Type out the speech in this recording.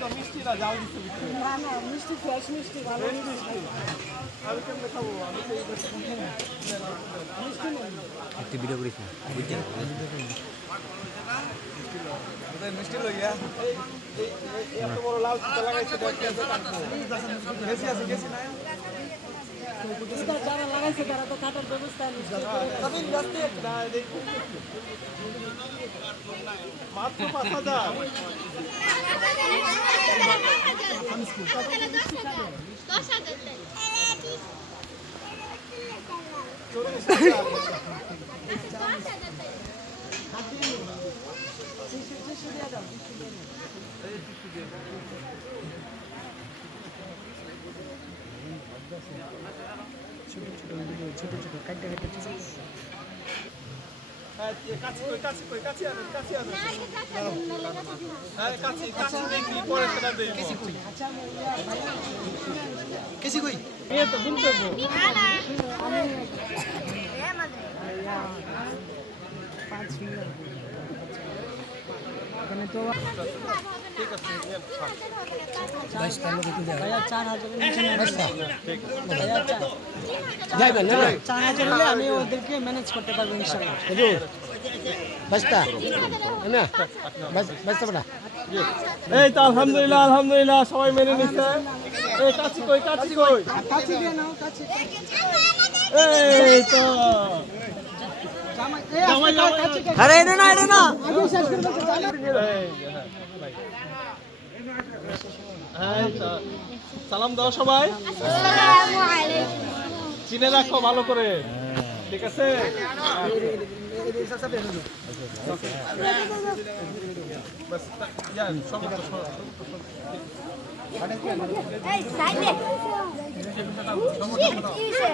তো মিষ্টি না জাল দিচ্ছে ভিতরে। না না মিষ্টি ফ্রেশ মিষ্টি ভালো মিষ্টি আমি কেমনে খাবো? আমি তো এই মিষ্টি নেই। একটু ভিডিও করিস না বুঝছেন মিষ্টি লইয়া এত বড় লাল সুতা লাগাইছে গেছি আছে গেছি না এটা যারা লাগাইছে তারা তো কাটার ব্যবস্থা নিশ্চয়ই করে দেয়। তবে রাস্তে না দেখো মাত্র 5000 ছোট ছোট কাটতে কাটতে কাছে আনো হ্যাঁ কাছে দেখি পরে সেটা দেই আচ্ছা আমি কেসি কই এ তো বুনতে গো পাঁচ মিনিট মানে তো ঠিক আছে বাইশটা লোক একটু দেয় ভাইয়া 4000 নিচে বাইশটা ভাইয়া যাইবেন না 4000 হলে আমি ওদেরকে ম্যানেজ করতে পারবো ইনশাআল্লাহ। হুজুর বাইশটা না বাইশটা বড়া এই তো আলহামদুলিল্লাহ সবাই মেনে নিচ্ছে এই কাছে কই কাছে দিয়ে নাও কাছে এই তো জামাই এই আসতে কাছে আরে এটা না আগে শেষ করে বলতে জামাই এই তো সালাম দাও সবাই চিনে রাখো ভালো করে ঠিক আছে বাস ইয়ার সব এই সাইডে কি হইছে